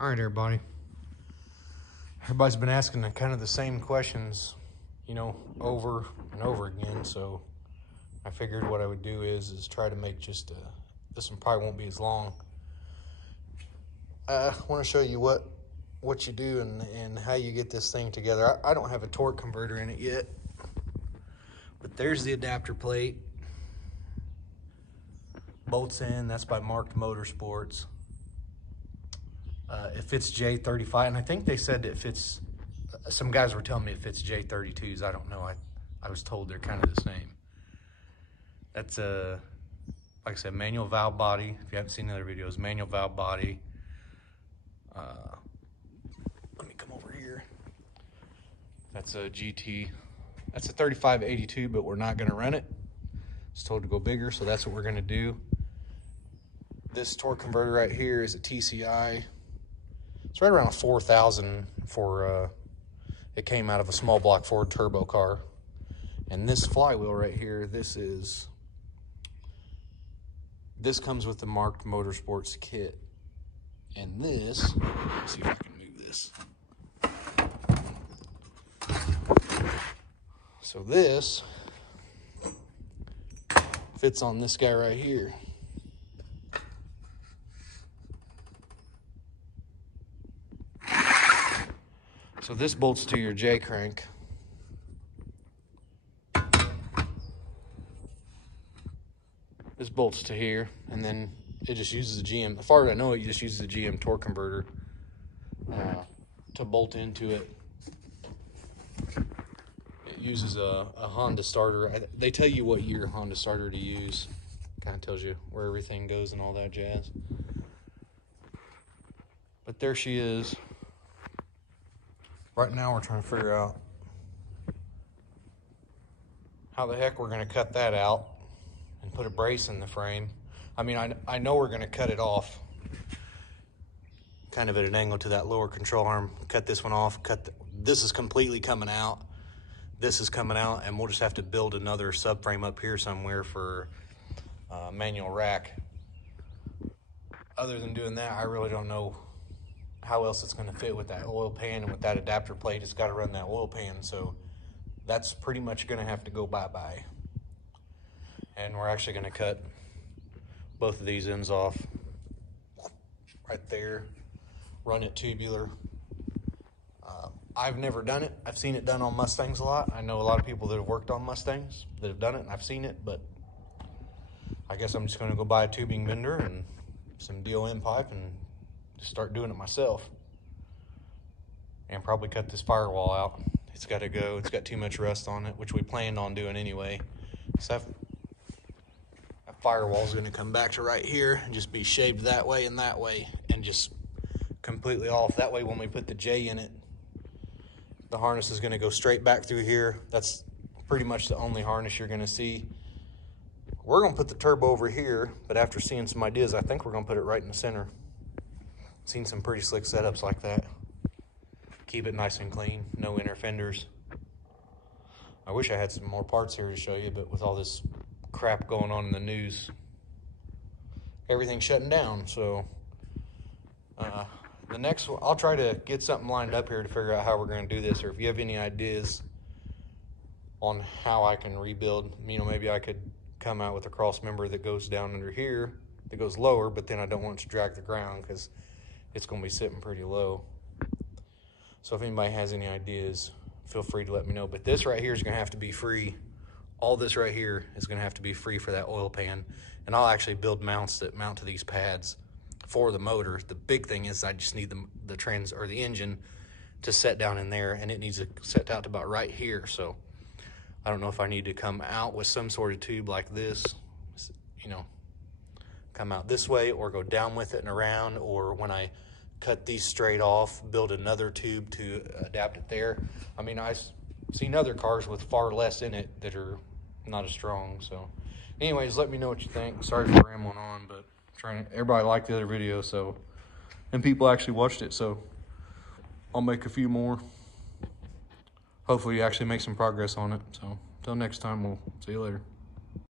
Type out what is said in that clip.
All right, everybody. Everybody's been asking kind of the same questions, you know, over and over again. So I figured what I would do is try to make just this one probably won't be as long. I want to show you what you do and how you get this thing together. I don't have a torque converter in it yet, but there's the adapter plate. Bolts in. That's by MarkedMotorsports. It fits J35, and I think they said it fits, some guys were telling me it fits J32s. I don't know. I was told they're kind of the same. That's a, like I said, manual valve body. If you haven't seen the other videos, manual valve body. Let me come over here. That's a GT. That's a 3582, but we're not going to run it. It's told to go bigger, so that's what we're going to do. This torque converter right here is a TCI. It's right around a 4,000 for, it came out of a small block Ford turbo car. And this flywheel right here, this comes with the MarkedMotorsports kit. And this, let's see if I can move this. So this fits on this guy right here. So this bolts to your J crank. This bolts to here, and then it just uses the GM. As far as I know, it just uses the GM torque converter to bolt into it. It uses a Honda starter. They tell you what year Honda starter to use. Kind of tells you where everything goes and all that jazz. But there she is. Right now we're trying to figure out how the heck we're going to cut that out and put a brace in the frame. I mean, I know we're going to cut it off kind of at an angle to that lower control arm. Cut this one off. This is completely coming out. This is coming out, and we'll just have to build another subframe up here somewhere for manual rack. Other than doing that, I really don't know how else it's going to fit with that oil pan, and with that adapter plate, it's got to run that oil pan. So that's pretty much going to have to go bye-bye. And we're actually going to cut both of these ends off right there, run it tubular. I've never done it. I've seen it done on Mustangs a lot. I know a lot of people that have worked on Mustangs that have done it, and I've seen it, but I guess I'm just going to go buy a tubing bender and some DOM pipe and start doing it myself, and probably cut this firewall out. It's got to go. It's got too much rust on it, which we planned on doing anyway. So that firewall is going to come back to right here and just be shaved that way and just completely off. That way when we put the J in it, the harness is going to go straight back through here. That's pretty much the only harness you're going to see. We're going to put the turbo over here, but after seeing some ideas, I think we're going to put it right in the center. Seen some pretty slick setups like that. Keep it nice and clean, no inner fenders. I wish I had some more parts here to show you, but with all this crap going on in the news, everything's shutting down. So the next one, I'll try to get something lined up here to figure out how we're going to do this, or if you have any ideas on how I can rebuild, you know, maybe I could come out with a cross member that goes down under here, that goes lower, but then I don't want it to drag the ground because it's going to be sitting pretty low. So if anybody has any ideas, feel free to let me know. But this right here is going to have to be free. All this right here is going to have to be free for that oil pan. And I'll actually build mounts that mount to these pads for the motor. The big thing is I just need the engine to set down in there, and it needs to set out to about right here. So I don't know if I need to come out with some sort of tube like this, you know, come out this way, or go down with it and around, or when I cut these straight off, build another tube to adapt it there. I mean, I've seen other cars with far less in it that are not as strong. So anyways, let me know what you think. Sorry for rambling on, but everybody liked the other video, so, and people actually watched it, so I'll make a few more. Hopefully you actually make some progress on it. So until next time, we'll see you later.